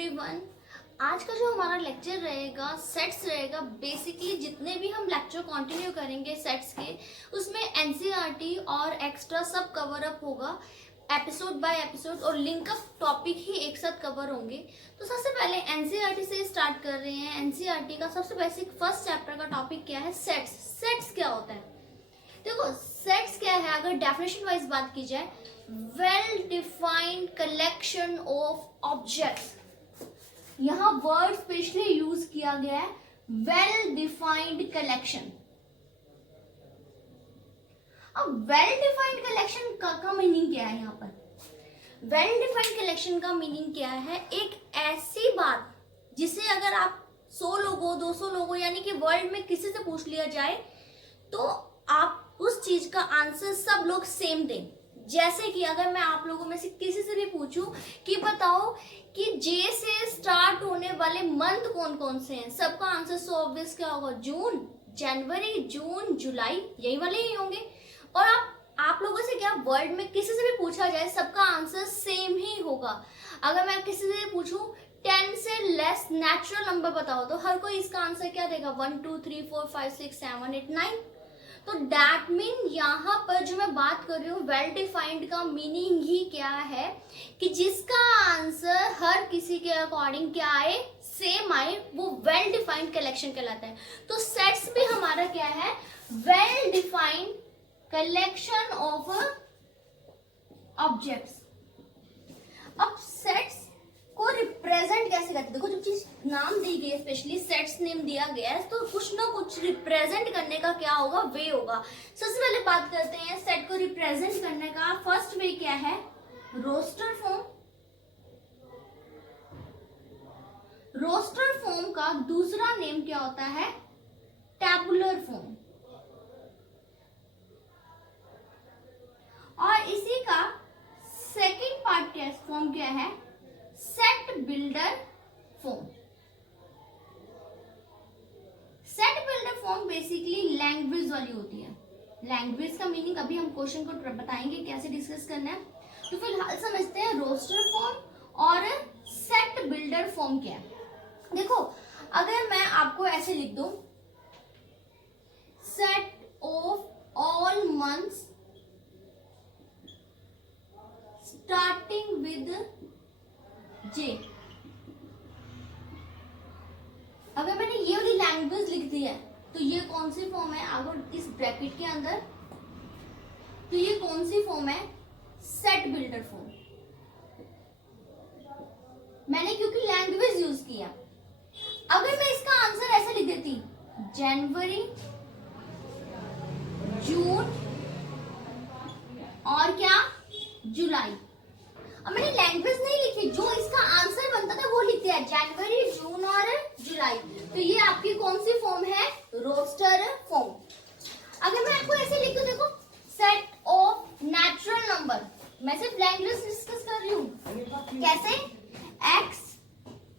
Everyone. आज का जो हमारा लेक्चर रहेगा सेट्स रहेगा। बेसिकली जितने भी हम लेक्चर कंटिन्यू करेंगे सेट्स के, उसमें एनसीईआरटी और एक्स्ट्रा सब कवर अप होगा एपिसोड बाय एपिसोड, और लिंक अप टॉपिक ही एक साथ कवर होंगे। तो सबसे पहले एनसीईआरटी से स्टार्ट कर रहे हैं। एनसीईआरटी का सबसे बेसिक फर्स्ट चैप्टर का टॉपिक क्या है? सेट्स। सेट्स क्या होता है? देखो, सेट्स क्या है अगर डेफिनेशन वाइज बात की जाए, well defined collection of objects. यहां वर्ड स्पेशली यूज किया गया है, वेल डिफाइंड कलेक्शन। अब वेल डिफाइंड कलेक्शन का मीनिंग क्या है? यहाँ पर वेल डिफाइंड कलेक्शन का मीनिंग क्या है? एक ऐसी बात जिसे अगर आप 100 लोगों 200 लोगों यानी कि वर्ल्ड में किसी से पूछ लिया जाए तो आप उस चीज का आंसर सब लोग सेम दें। जैसे कि अगर मैं आप लोगों में से किसी से भी पूछूं कि बताओ कि जे से स्टार्ट होने वाले मंथ कौन कौन से हैं, सबका आंसर सो ऑब्वियस क्या होगा? जून, जनवरी, जून, जुलाई, यही वाले ही होंगे। और आप लोगों से क्या वर्ल्ड में किसी से भी पूछा जाए सबका आंसर सेम ही होगा। अगर मैं किसी से पूछूं 10 से लेस नेचुरल नंबर बताओ तो हर कोई इसका आंसर क्या देगा? 1 2 3 4 5 6 7 8 9। तो दैट मीन यहाँ पर जो मैं बात कर रही हूँ वेल डिफाइंड का मीनिंग ही क्या है कि जिसका आंसर हर किसी के अकॉर्डिंग क्या आए, सेम आए, वो वेल डिफाइंड कलेक्शन कहलाता है। तो सेट्स भी हमारा क्या है? Well defined collection of objects. अब सेट्स को रिप्रेजेंट कैसे करते हैं? देखो, जो चीज नाम दी गई है, स्पेशली सेट्स नेम दिया गया है, तो कुछ ना कुछ रिप्रेजेंट करने का क्या होगा? वे होगा। सबसे पहले बात करते हैं सेट को रिप्रेजेंट करने का। फर्स्ट वे क्या है? Roster form. रोस्टर फॉर्म का दूसरा नेम क्या होता है? Tabular form. और इसी का सेकेंड पार्ट क्या फॉर्म क्या है? Set builder form. Set builder form basically language वाली होती है। लैंग्वेज का मीनिंग अभी हम क्वेश्चन को बताएंगे कैसे डिस्कस करना है। तो फिलहाल समझते हैं रोस्टर फॉर्म और सेट बिल्डर फॉर्म क्या है। देखो, अगर मैं आपको ऐसे लिख दूं, set of all months starting with J, अगर मैंने ये वाली लैंग्वेज लिख दी है तो ये कौन सी फॉर्म है? अगर इस ब्रैकेट के अंदर, तो ये कौन सी फॉर्म है? Set builder form. मैंने क्योंकि लैंग्वेज यूज किया। अगर मैं इसका आंसर ऐसा लिख देती, जनवरी, जून और क्या, जुलाई। अब मैंने लैंग्वेज नहीं लिखी, जो इसका आंसर बनता था वो लिख दिया, जनवरी, जून और जुलाई। तो ये आपकी कौन सी फॉर्म है? Roster form. अगर मैं आपको ऐसे लिखूं, देखो, सेट ऑफ नेचुरल नंबर, मैं सिर्फ लैंग्वेज डिस्कस कर रही हूँ। कैसे? एक्स।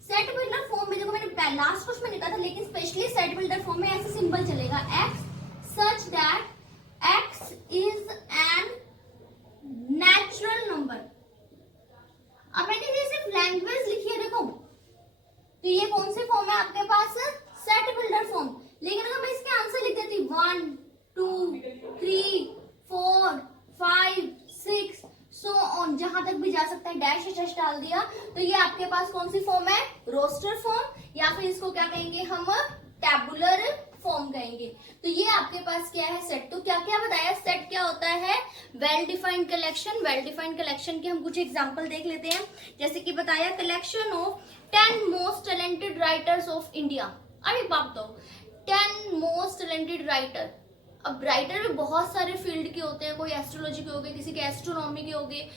सेट बिल्डर फॉर्म में देखो, मैंने लास्ट क्वेश्चन में लिखा था, लेकिन स्पेशली सेट बिल्डर फॉर्म में ऐसे सिंबल चलेगा, x such that x is an natural number. अब मैंने ये सिर्फ लैंग्वेज लिखी है, देखो, तो ये कौन सी फॉर्म है आपके पास? Set builder form. लेकिन अगर मैं इसके आंसर लिख देती 1 2 3 4 5 6 सो ऑन, जहां तक भी जा सकता है, डैश डैश डाल दिया, तो ये आपके पास कौन सी फॉर्म है? रोस्टर फॉर्म, या फिर इसको क्या कहेंगे हम? टैबुलर फॉर्म कहेंगे। तो ये आपके पास क्या है? सेट। तो क्या क्या बताया? सेट क्या होता है? Well defined collection. Well defined collection के हम कुछ एग्जांपल देख लेते हैं। जैसे कि बताया, collection of 10 most talented writers of India. अरे बाप दो, 10 मोस्ट टैलेंटेड राइटर। अब राइटर भी बहुत सारे फील्ड के होते हैं, कोई एस्ट्रोलॉजी के हो गए, किसी के एस्ट्रोनॉमी के हो गए,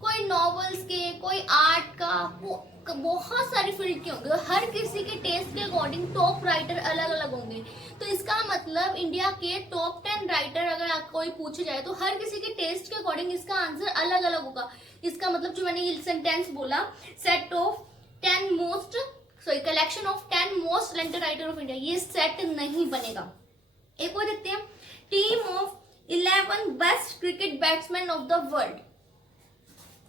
कोई नॉवेल्स के, कोई आर्ट का, बहुत सारे फील्ड के होंगे। हर किसी के टेस्ट के अकॉर्डिंग टॉप राइटर अलग अलग होंगे। तो इसका मतलब इंडिया के टॉप 10 राइटर अगर कोई पूछे जाए तो हर किसी के टेस्ट के अकॉर्डिंग इसका आंसर अलग अलग होगा। इसका मतलब जो मैंने ये सेंटेंस बोला, set of 10 most collection of 10 most talented writer of India, ये सेट नहीं बनेगा। एक और देखते हैं, team of 11 best cricket batsman of the world.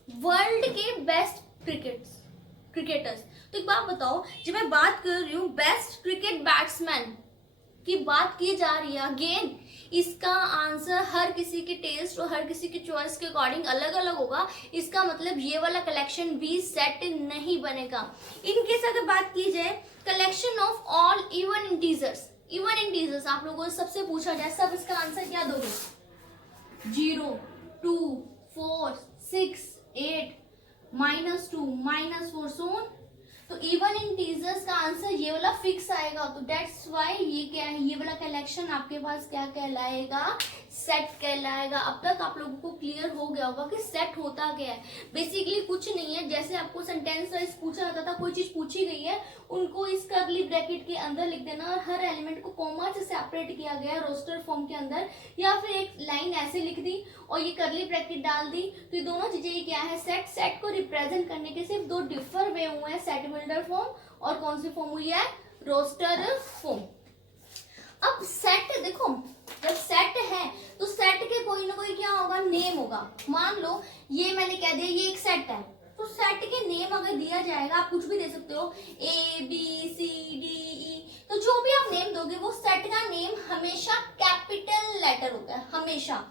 World के बेस्ट क्रिकेट क्रिकेटर्स। तो एक बात बताओ, जब मैं बात कर रही हूँ बेस्ट क्रिकेट बैट्समैन की बात की जा रही है, अगेन इसका आंसर हर किसी के टेस्ट और हर किसी के चॉइस के अकॉर्डिंग अलग अलग होगा। इसका मतलब ये वाला कलेक्शन भी सेट नहीं बनेगा। इनकेस अगर बात की जाए collection of all even integers, even integers आप लोगों से सबसे पूछा जाए, सब इसका आंसर क्या दोगे? 0, 2, 4, 6, 8, -2, -4 सोन। तो इवन इंटीजर्स का आंसर ये वाला फिक्स आएगा। तो दैट्स व्हाई ये क्या है, ये वाला कलेक्शन आपके पास क्या कहलाएगा? सेट कहलाएगा। अब तक आप लोगों को क्लियर हो गया होगा कि सेट होता क्या है। बेसिकली कुछ नहीं है, जैसे आपको सेंटेंस वाइज पूछा जाता था, कोई चीज पूछी गई है उनको इस कर्ली ब्रैकेट के अंदर लिख देना और हर एलिमेंट को कॉमा से सेपरेट किया गया रोस्टर फॉर्म के अंदर, या फिर एक लाइन ऐसे लिख दी और ये कर्ली ब्रैकेट डाल दी। तो ये दोनों चीजें क्या है? सेट। सेट को रिप्रेजेंट करने के सिर्फ दो डिफर वे हुए हैं, सेट बिल्डर फॉर्म और कौन सी फॉर्म हुई है? Roster form. अब सेट देखो, जब सेट है तो सेट के कोई ना कोई क्या होगा? नेम होगा। मान लो ये मैंने कह दिया ये एक सेट है, तो सेट के नेम अगर दिया जाएगा, आप कुछ भी दे सकते हो, ABCDE, तो जो भी आप नेम दोगे वो सेट का नेम हमेशा कैपिटल लेटर होता है, हमेशा।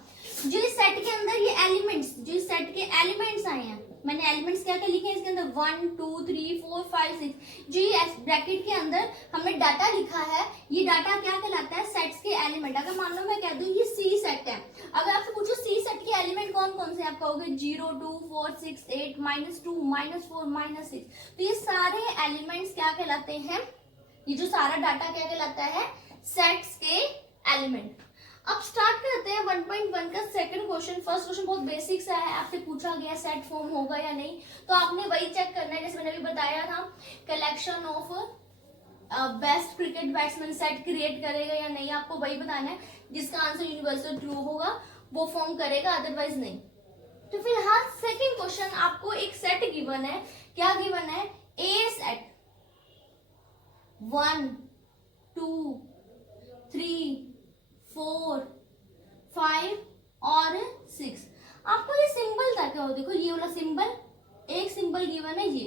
जो इस सेट के अंदर ये एलिमेंट्स, जो इस सेट के एलिमेंट्स आए हैं, मैंने एलिमेंट्स क्या क्या लिखे हैं इसके अंदर? 1, 2, 3, 4, 5, 6। जो ये ब्रैकेट के अंदर हमने डाटा लिखा है, ये डाटा क्या कहलाता है? सेट्स के एलिमेंट। अगर मान लो मैं कह दूं ये सी सेट है, अगर आपसे पूछो सी सेट के एलिमेंट कौन कौन से, आप कहोगे 0, 2, 4, 6, 8, -2, -4, -6। तो ये सारे एलिमेंट्स क्या कहलाते हैं? ये जो सारा डाटा क्या कहलाता है? सेट्स के एलिमेंट। अब स्टार्ट करते हैं 1.1 का सेकंड क्वेश्चन। फर्स्ट क्वेश्चन बहुत बेसिक सा है, आपसे पूछा गया सेट फॉर्म होगा या नहीं, तो आपने वही चेक करना है जैसे मैंने अभी बताया था, collection of best cricket batsman set create करेगा या नहीं, आपको वही बताना है। जिसका आंसर यूनिवर्सल ट्रू होगा वो फॉर्म करेगा, अदरवाइज नहीं। तो फिलहाल सेकंड क्वेश्चन आपको एक सेट गिवन है। क्या गिवन है? ए सेट 1, 2, 3, 4, 5 और 6। आपको ये सिंबल था क्या हो? देखो ये वाला सिंबल, एक सिंबल गिवन है ये,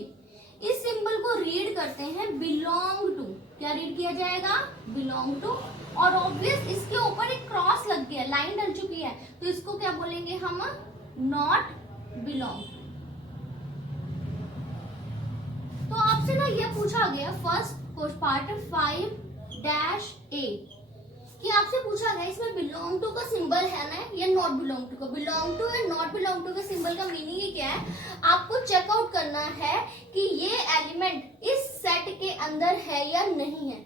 इस सिंबल को रीड करते हैं बिलोंग टू। क्या रीड किया जाएगा? Belong to. और ऑब्वियस इसके ऊपर एक क्रॉस लग गया, लाइन डल चुकी है, तो इसको क्या बोलेंगे हम? Not belong. तो आपसे ना ये पूछा गया फर्स्ट पार्ट 5-A कि आपसे पूछा गया इसमें बिलोंग टू का सिंबल है ना या नॉट बिलोंग टू का? बिलोंग टू या नॉट बिलोंग टू के सिंबल का मीनिंग ही क्या है? आपको चेकआउट करना है कि ये एलिमेंट इस सेट के अंदर है या नहीं है।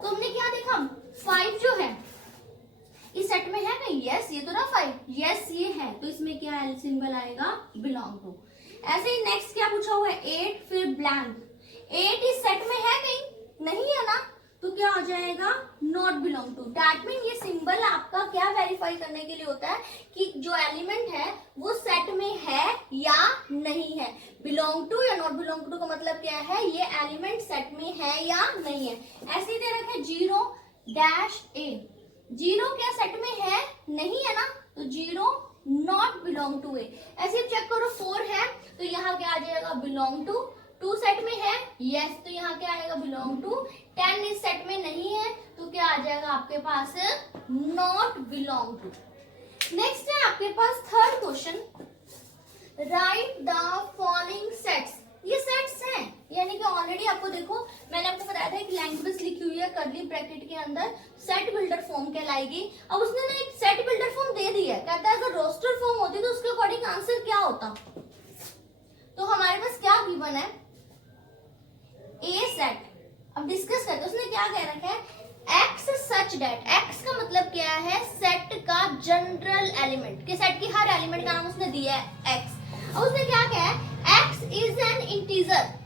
तो हमने क्या देखा? 5 जो है इस सेट में है नहीं? यस, ये तो ना 5, यस ये है, तो इसमें क्या सिंबल आएगा? Belong to. ऐसे ही नेक्स्ट क्या पूछा हुआ है? 8, फिर ब्लैंक। 8 इस सेट में है नहीं? नहीं है ना, तो क्या हो जाएगा? Not belong to. That mean ये सिंबल आपका क्या वेरीफाई करने के लिए होता है कि जो एलिमेंट है वो सेट में है या नहीं है। बिलोंग टू या नॉट बिलोंग टू का मतलब क्या है? ये एलिमेंट सेट में है या नहीं है। ऐसे ही दे रखे 0-A। 0 क्या सेट में है? नहीं है ना, तो 0 नॉट बिलोंग टू ए। ऐसे चेक करो 4 है, तो यहाँ क्या आ जाएगा? Belong to. 2 सेट में है? यस, तो यहाँ क्या आएगा? Belong to. 10 इस सेट में नहीं है, तो क्या आ जाएगा आपके पास? Not belong to. नेक्स्ट है आपके पास third question, write the following sets. ये सेट्स हैं, यानी कि ऑलरेडी आपको देखो मैंने आपको बताया था एक लैंग्वेज लिखी हुई है कर्ली ब्रैकेट के अंदर, सेट बिल्डर फॉर्म कहलाएगी। अब उसने ना एक सेट बिल्डर फॉर्म दे दी है, कहता है अगर रोस्टर फॉर्म होती तो उसके अकॉर्डिंग आंसर क्या होता। तो हमारे पास क्या गिवन है? ए सेट। अब डिस्कस करते हैं, उसने क्या कह रखा है? एक्स सच डेट। एक्स का मतलब क्या है? सेट का जनरल एलिमेंट, के सेट की हर एलिमेंट का नाम उसने दिया है एक्स। अब उसने क्या कहा है? X is an integer.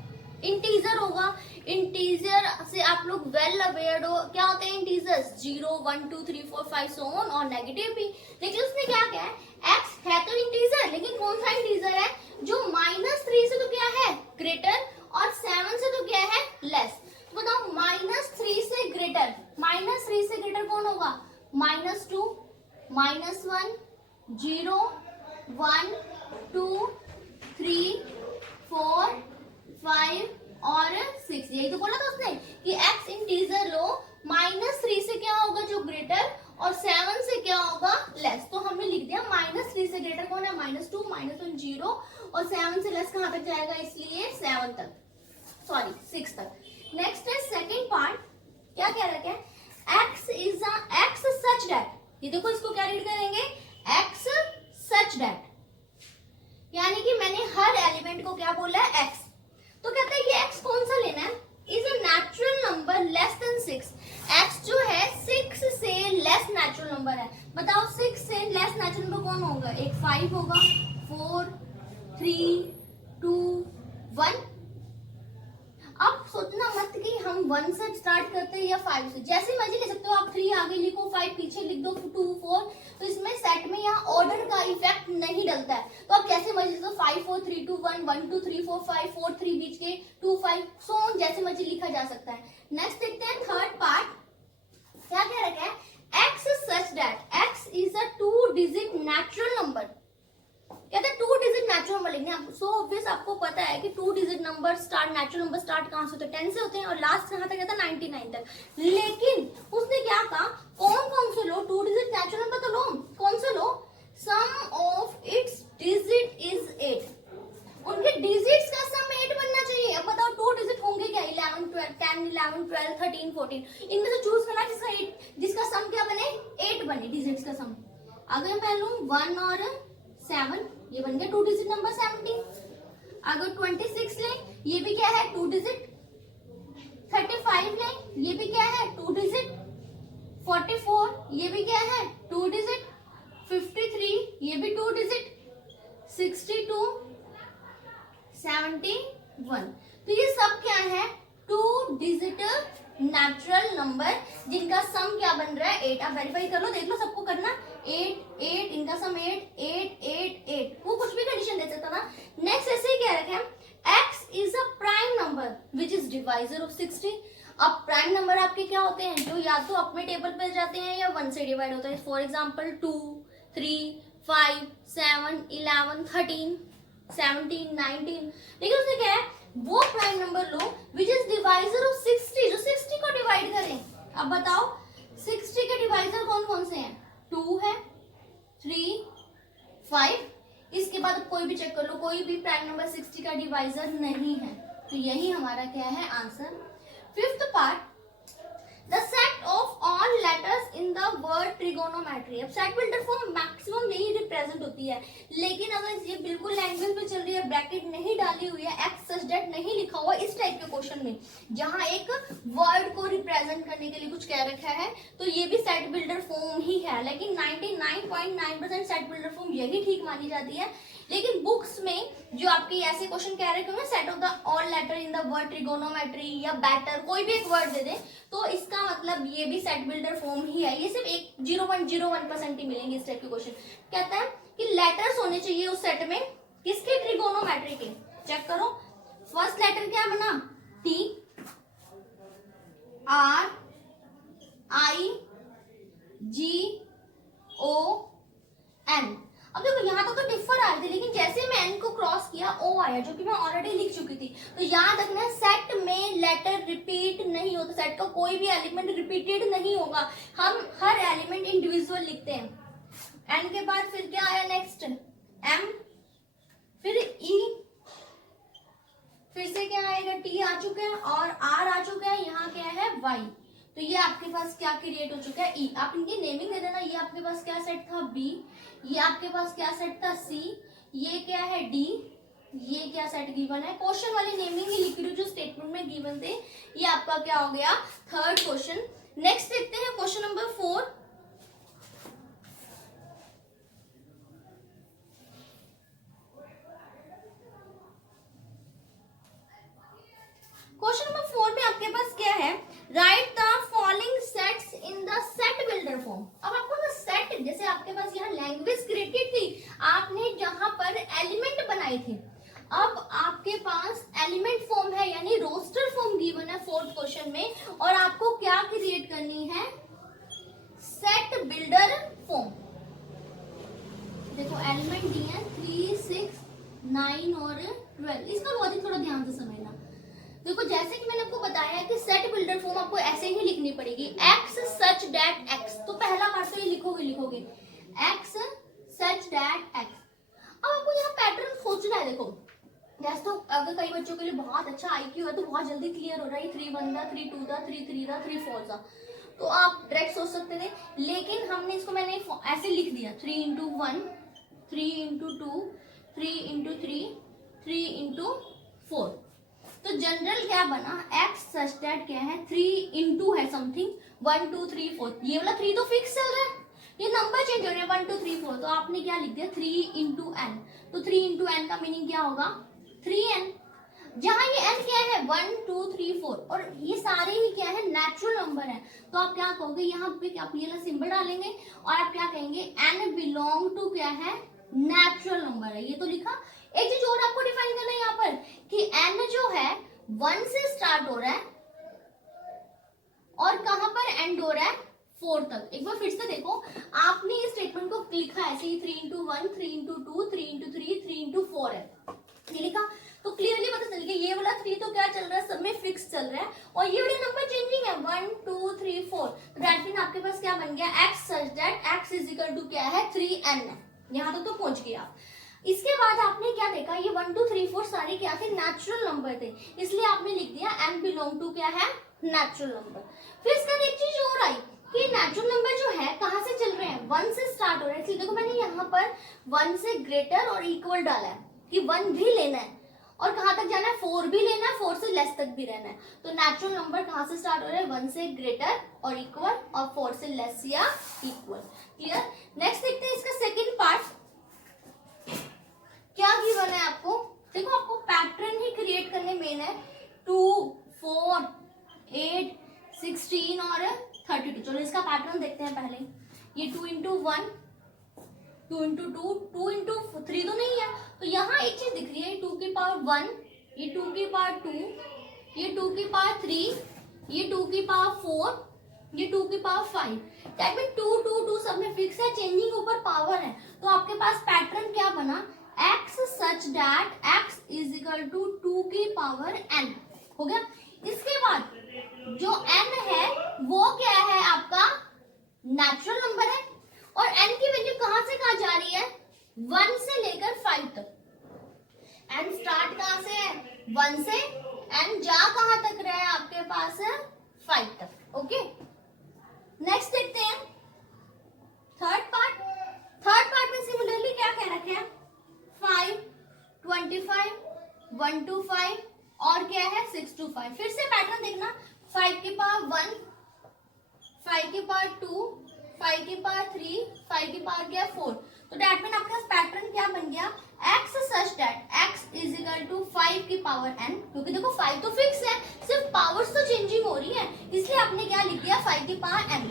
Integer होगा, इंटीजर से आप लोग वेल अवेयर हो, क्या होते हैं इंटीजर्स? 0, 1, 2, 3, 4, 5 सो ऑन, और नेगेटिव भी। लेकिन उसने क्या कहा है? एक्स है तो इंटीजर, लेकिन कौन सा इंटीजर है? जो -3 से तो क्या है? ग्रेटर, और 7 से तो क्या है? लेस। तो बताओ -3 से ग्रेटर, -3 से ग्रेटर कौन होगा? -2, -1, 0, 1, 2, 3, 4, 5, यही तो बोला था उसने कि x इंटीजर लो, -3 से क्या होगा जो ग्रेटर और 7 से क्या होगा लेस। तो हमने लिख दिया -3 से ग्रेटर कौन है, -2, -1 0 और 7 से लेस कहां तक जाएगा, इसलिए 7 तक, सॉरी 6 तक। नेक्स्ट है सेकेंड पार्ट, क्या कह रखा है, x सच दैट, ये देखो इसको क्या रीड करेंगे, x सच दैट, यानी कि मैंने हर एलिमेंट को क्या बोला है x, तो कहता है ये x कौन सा लेना है, is a natural number less than 6। x जो है 6 से लेस नेचुरल नंबर है। बताओ 6 से लेस नेचुरल नंबर कौन होगा, एक 5 होगा, 4 3 2 1। अब सोचना मत कि हम 1 से स्टार्ट करते हैं या 5 से, जैसे मर्जी ले सकते हो आप, 3 आगे लिखो, 5 पीछे लिख दो, 2 4, तो इसमें सेट में यहाँ ऑर्डर का इफेक्ट नहीं डलता है। तो आप जैसे मर्जी लिखो, 5 4 3 2 1 1 2 3 4 5 4 3 बीच के 2 5 सो ऑन, जैसे मर्जी लिखा जा सकता है। नेक्स्ट देखते हैं थर्ड पार्ट, क्या कह रखा है, x such that x is a 2 digit natural number. कहते हैं 2 डिजिट नेचुरल नंबर लिखने हैं, सो ऑब्वियस आपको पता है कि 2 digit number start, natural number start कहां से होते हैं, 10 से होते हैं और लास्ट कहां तक कहता है 99 तक। लेकिन उसने क्या कहा, कौन कौन से लो, 2 डिजिट नेचुरल नंबर तो लो, कौन से लो, सम ऑफ इट्स डिजिट इज 8, उनके डिजिट्स का सम 8 बनना चाहिए। अब बताओ 2 डिजिट होंगे क्या, 11 12 10 11 12 13 14, इनमें से चूज करना जिसका सम क्या बने, 8 बने डिजिट्स का सम। अगर मैं लूं 1 और 7, ये बन गया 2 डिजिट नंबर 17। अगर 26 ले, ये भी क्या है 2 डिजिट। 35 ले, ये भी क्या है 2 डिजिट। 44, ये भी क्या है 2 डिजिट। 53, ये भी 2 डिजिट। 62, 71, तो ये सब क्या है 2 डिजिट नेचुरल नंबर जिनका सम क्या बन रहा है 8। आप वेरीफाई कर लो, देख लो, सबको करना 8 8, इनका सम 8 8 8 8, वो कुछ भी कंडीशन दे सकता ना। नेक्स्ट ऐसे ही क्या रखे, x is a prime number which is divisor of 60। अब प्राइम नंबर आपके क्या होते हैं, जो या तो अपने टेबल पे जाते हैं या 1 से डिवाइड होता है। For example 2 3 5 7 11 13 17 19। लेकिन उसने क्या है, वो prime number low which is divisor of 60, जो 60 को डिवाइड करें। अब बताओ 60 के डिवाइजर कौन कौन से हैं, 2 है, 3 5, इसके बाद कोई भी चेक कर लो, कोई भी प्राइम नंबर 60 का डिवाइजर नहीं है। तो यही हमारा क्या है answer. Fifth part, the set of all letters in the word trigonometry. अब सेट बिल्डर फॉर्म मैक्सिमम यही रिप्रेजेंट होती है, लेकिन अगर ये बिल्कुल लैंग्वेज में चल रही है, ब्रैकेट नहीं डाली हुई है, एक्स सच दैट नहीं लिखा हुआ, इस टाइप के क्वेश्चन में जहां एक वर्ड को रिप्रेजेंट करने के लिए कुछ कह रखा है, तो ये भी सेट बिल्डर फॉर्म ही है। लेकिन 99.9% सेट बिल्डर फॉर्म यही ठीक मानी जाती है। लेकिन बुक्स में जो आपके ऐसे क्वेश्चन कह रहे हैं, set of the all letter in the word trigonometry या बैटर, कोई भी एक वर्ड दे दे, तो इसका मतलब ये भी सेट बिल्डर फॉर्म ही है। ये सिर्फ एक 0.01% ही मिलेंगे इस टाइप के क्वेश्चन। कहता है कि लेटर्स होने चाहिए उस सेट में, किसके, ट्रिगोनोमेट्री के। चेक करो, फर्स्ट लेटर क्या बना, T R I G O N। अब देखो यहाँ तक तो डिफर आए थे, लेकिन जैसे मैं एन को क्रॉस किया ओ आया, जो कि मैं ऑलरेडी लिख चुकी थी। तो याद रखना सेट में लेटर रिपीट नहीं होता, सेट का कोई भी एलिमेंट रिपीटेड नहीं होगा, हम हर एलिमेंट इंडिविजुअल लिखते हैं। एन के बाद फिर क्या आया नेक्स्ट, एम, फिर ई, फिर से क्या आएगा, टी आ चुका है और आर आ चुका है, यहाँ क्या है वाई। तो ये आपके पास क्या क्रिएट हो चुका है, ई। आप इनकी नेमिंग दे देना, ये आपके पास क्या सेट था, बी, ये आपके पास क्या सेट था, सी, ये क्या है, डी, ये क्या सेट गिवन है। क्वेश्चन वाली नेमिंग ही लिख रही हूँ जो स्टेटमेंट में गिवन थे। ये आपका क्या हो गया, थर्ड क्वेश्चन। नेक्स्ट देखते हैं क्वेश्चन नंबर 4। क्वेश्चन नंबर 4 में आपके पास क्या है, right the following sets in the set builder form. अब आपको ना सेट, जैसे आपके पास यहाँ लैंग्वेज क्रिएटेड थी, आपने जहां पर एलिमेंट बनाए थे, अब आपके पास एलिमेंट फॉर्म है, यानी रोस्टर फॉर्म गिवन है फोर्थ क्वेश्चन में, और आपको क्या क्रिएट करनी है, सेट बिल्डर फॉर्म। देखो एलिमेंट दिए 3 6 9 और 12, इसका लॉजिक थोड़ा ध्यान से समझना। देखो जैसे कि मैंने आपको बताया है कि सेट बिल्डर फॉर्म आपको ऐसे ही लिखनी पड़ेगी, एक्स सच दैट एक्स। तो पहला पार्ट तो ये लिखोगे एक्स सच दैट एक्स। अब आपको यहाँ पैटर्न सोचना है। देखो जैसे तो अगर कई बच्चों के लिए बहुत अच्छा आईक्यू है तो बहुत जल्दी क्लियर हो रहा है, 3 1 था, 3 2 था, 3 3 था, 3 4 था, तो आप डायरेक्ट सोच सकते थे। लेकिन हमने इसको मैंने ऐसे लिख दिया 3 इंटू 1, 3 इंटू 2, 3 इंटू 3, 3 इंटू 4। तो जनरल क्या बना, एक्स सच दैट क्या है, 3 इंटू है समथिंग 1 2 3 4। ये वाला 3 तो फिक्स चल रहा है, ये नंबर चेंज हो रहे हैं 1 2 3 4। तो आपने क्या लिख दिया 3 इंटू एन। तो 3 इंटू एन का मीनिंग क्या होगा 3n। जहां ये n क्या है 1 2 3 4 और ये सारे ही क्या है नेचुरल नंबर है। तो आप क्या कहोगे, यहाँ पे आप ये वाला सिंबल डालेंगे और आप क्या कहेंगे n बिलोंग टू क्या है नेचुरल नंबर है। ये तो लिखा। एक चीज और आपको डिफाइन करना है यहाँ पर कि n जो है 1 से स्टार्ट हो रहा है और कहां पर एंड हो रहा है 4 तक। एक बार फिर से देखो, आपने इस स्टेटमेंट को लिखा है ऐसे ही 3 इंटू 1, 3 इंटू 2, 3 इंटू 3, 3 इंटू 4 है, ये लिखा। तो क्लियरली पता चल गया ये वाला 3 तो क्या चल रहा है, सब में फिक्स चल रहा है और ये वाले नंबर चेंजिंग है 1 2 3 4। तो दैट मीन आपके पास क्या बन गया, x such that x is equal to क्या है 3n है। यहां तक तो पहुंच गए आप। इसके बाद आपने क्या देखा, ये 1 2 3 4 सारे क्या थे नेचुरल नंबर थे, इसलिए आपने लिख दिया n बिलोंग टू क्या है नेचुरल नंबर। फिर इसका एक चीज और आई कि नेचुरल नंबर जो है कहां से चल रहे हैं 1 से स्टार्ट हो रहे हैं। देखो मैंने यहाँ पर 1 से ग्रेटर और इक्वल डाला है कि 1 भी लेना है और कहां तक जाना है 4 भी लेना है, 4 से लेस तक भी रहना है। तो नेचुरल नंबर कहां से स्टार्ट हो रहे हैं 1 से ग्रेटर और इक्वल और 4 से लेस या इक्वल। क्लियर। नेक्स्ट देखते हैं इसका सेकंड पार्ट क्या गिवन है आपको। देखो आपको पैटर्न ही क्रिएट करने मेन है 2 4 8 16 और 32। चलो इसका पैटर्न देखते हैं पहले। ये 2 इंटू 1, 2 इंटू 2, 2 इंटू 3 तो नहीं है, तो यहाँ एक चीज दिख रही है 2 की पावर 1, ये 2 की पावर 2, ये 2 की पावर 3, ये 2 की पावर 4, ये 2 की पावर 5। दैट मीन 2 2 2 सब में फिक्स है, चेंजिंग ऊपर पावर है। तो आपके पास पैटर्न क्या बना, x such that x is equal to 2 की पावर n हो गया। इसके बाद जो n है वो क्या है आपका नेचुरल नंबर है और n की वैल्यू कहां से कहां जा रही है 1 से लेकर 5 तक। n स्टार्ट कहां से है 1 से, n जा कहां तक रहा है आपके पास 5 तक। ओके नेक्स्ट देखते हैं थर्ड पार्ट। थर्ड पार्ट में सिमिलरली क्या कह रखे हैं 5 25 1 to 5 और क्या है 6 to 5। फिर से पैटर्न देखना 5 की पावर 1, 5 की पावर 2, 5 की पावर 3, 5 की पावर क्या 4। तो दैट मीन आपके पास पैटर्न क्या बन गया x such that x is equal to 5 की पावर n। क्योंकि देखो 5 तो फिक्स है, सिर्फ पावर्स तो चेंजिंग हो रही है, इसलिए आपने क्या लिख दिया 5 की पावर n।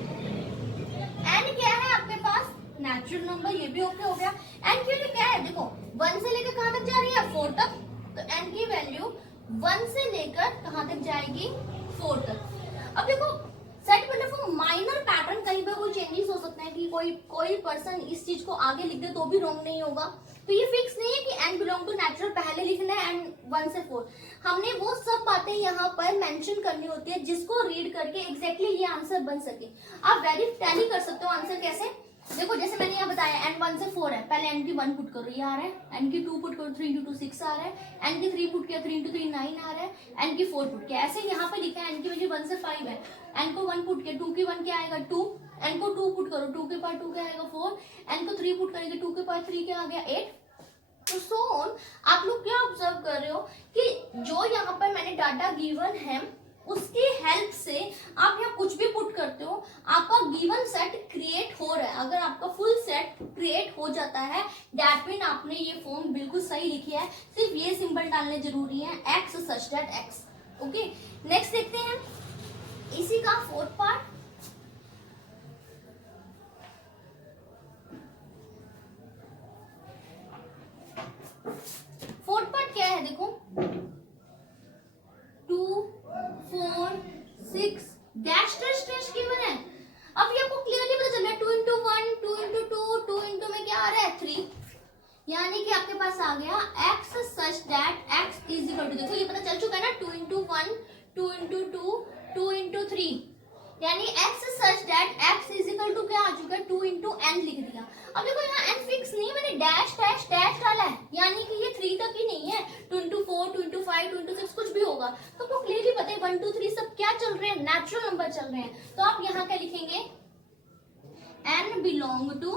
n क्या है आपके पास नेचुरल नंबर, ये भी ओके हो गया। n की वैल्यू क्या है देखो 1 से लेकर कहां तक जा रही है 4 तक। तो n की वैल्यू 1 से लेकर कहां तक जाएगी 4 तक। अब देखो set builder form minor pattern कहीं पे कोई चेंजेस हो सकते हैं कि कोई पर्सन इस चीज को आगे लिख दे तो भी रॉन्ग नहीं होगा। तो ये फिक्स नहीं है कि n बिलोंग टू नेचुरल पहले लिखना है एंड 1 से 4। हमने वो सब बातें यहाँ पर मेंशन करनी होती है जिसको रीड करके एग्जैक्टली ये आंसर बन सके। आप वेरी टैली कर सकते हो आंसर कैसे। देखो जैसे मैंने यहाँ बताया n 1 से 4 है, पहले n की 1 पुट करो ये आ रहा है, n की 2 पुट करो 3 इंटू 2 6 आ रहा है, n की 3 पुट किया 3 इंटू 3 9 आ रहा है, n की 4 पुट किया। ऐसे यहाँ पे लिखा है n की वैल्यू 1 से 5 है, n को 1 पुट किया 2 की 1 क्या आएगा 2, n को 2 पुट करो 2 के पावर 2 क्या आएगा 4, n को 3 पुट करेंगे 2 के पावर 3 क्या आ गया 8। तो सो ऑन। आप लोग क्या ऑब्जर्व कर रहे हो कि जो यहाँ पर मैंने डाटा गिवन है उसकी हेल्प से आप यहाँ कुछ भी पुट करते हो आपका गिवन सेट क्रिएट हो रहा है। अगर आपका फुल सेट क्रिएट हो जाता है दैट मीन आपने ये फॉर्म बिल्कुल सही लिखी है, सिर्फ ये सिंबल डालने जरूरी है x such that x। Okay next देखते हैं इसी का फोर्थ पार्ट। फोर्थ पार्ट क्या है देखो 2 4 6 डैश डैश डैश गिवन है। अब ये आपको क्लियरली पता चल रहा है 2 इंटू 1 2 इंटू 2 2 इंटू में क्या आ रहा है 3, यानी कि आपके पास आ गया x such that x is equal to, देखो ये पता चल चुका है ना, 2 इंटू 1, 2 इंटू 2, 2 इंटू 3, यानी x such that x is equal to क्या आ चुका है, 2 इंटू n लिख दिया। अब देखो यहाँ n फिक्स नहीं, मैंने डैश डैश डैश डाला है, यानी कि ये 3 तक ही नहीं है, 2 इंटू 4, 2 इंटू 5, 2 इंटू 6 कुछ भी होगा। तो आपको क्लियरली पता है 1 2 3 सब क्या चल रहे हैं, नेचुरल नंबर चल रहे हैं। तो आप यहाँ क्या लिखेंगे, n belong to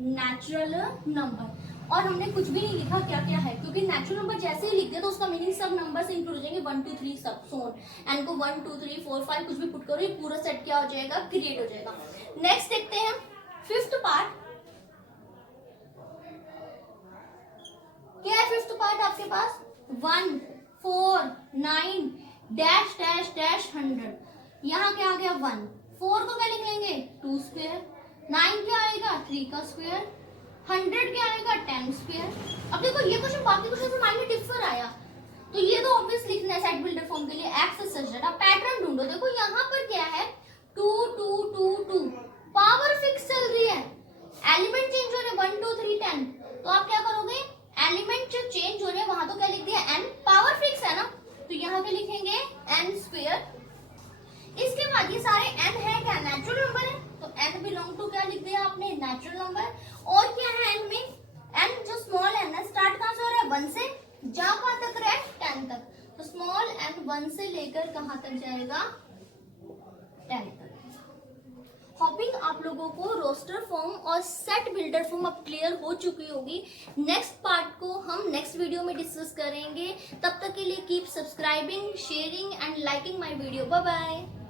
natural number. और हमने कुछ भी नहीं लिखा क्या क्या है, क्योंकि नेचुरल नंबर जैसे ही लिख दिया तो उसका मीनिंग सब नंबर से इंक्लूड हो जाएंगे, 1 2 3 सब सोन, एन को 1 2 3 4 5 कुछ भी पुट करो, ये पूरा सेट क्या हो जाएगा, क्रिएट हो जाएगा। नेक्स्ट देखते हैं फिफ्थ पार्ट। क्या है फिफ्थ पार्ट आपके पास, 1 4 9 डैश डैश डैश 100, यहाँ क्या आ गया 1, 4 को क्या लिख लेंगे 2 स्क्वायर, 9 क्या आएगा 3 का स्क्वायर, 100 क्या आएगा 10 स्क्वायर। अब देखो ये क्वेश्चन बाकी क्वेश्चन से माइंड में डिफर आया, तो ये तो ऑब्वियस लिखना है सेट बिल्डर फॉर्म के लिए, एक्स सच दैट। अब पैटर्न ढूंढो, देखो यहाँ पर क्या है 2 2 2 2, पावर फिक्स चल रही है, एलिमेंट चेंज हो रहे हैं 1 2 3 10, तो आप क्या करोगे, एलिमेंट जो चेंज हो रहे हैं वहां तो क्या लिख दिया n, पावर फिक्स है ना, तो यहाँ क्या लिखेंगे n स्क्वायर। इसके बाद ये सारे n है क्या, नेचुरल नंबर है, तो n बिलोंग टू क्या लिख दिया आपने, नेचुरल नंबर। और क्या है n में, n जो स्मॉल n है स्टार्ट कहां से हो रहा है 1 से, जा कहां तक रहा है 10 तक, तो स्मॉल n 1 से लेकर कहां तक जाएगा 10 तक। होपिंग आप लोगों को रोस्टर फॉर्म और सेट बिल्डर फॉर्म अब क्लियर हो चुकी होगी। नेक्स्ट पार्ट को हम नेक्स्ट वीडियो में डिस्कस करेंगे, तब तक के लिए keep subscribing, sharing and liking my video. Bye bye.